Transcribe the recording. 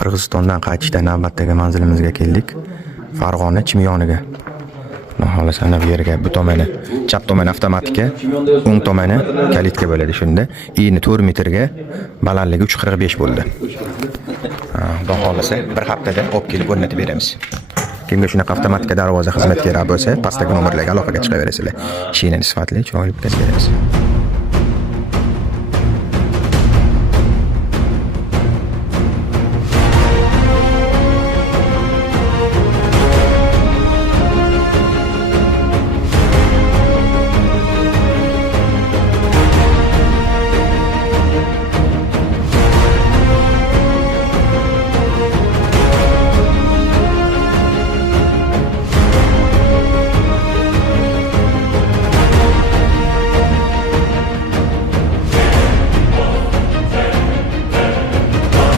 Qirg'izistondan qaytishda navbatdagi manzilimizga keldik. Farg'ona Chimyoniga. Xohlasa ana bu yerga bu tomoni chap tomoni avtomatika, o'ng tomoni kalitka bo'ladi shunda. Eni 4 metrga, balandligi 3.45 bo'ldi. Xudo xohlasa bir haftada olib kelib o'rnatib beramiz. Kimga shunaqa avtomatika darvoza xizmatkari bo'lsa, pastdagi nomerlarga aloqaga chiqaverasizlar. Shinani sifatli, chiroyli bitkazib beramiz.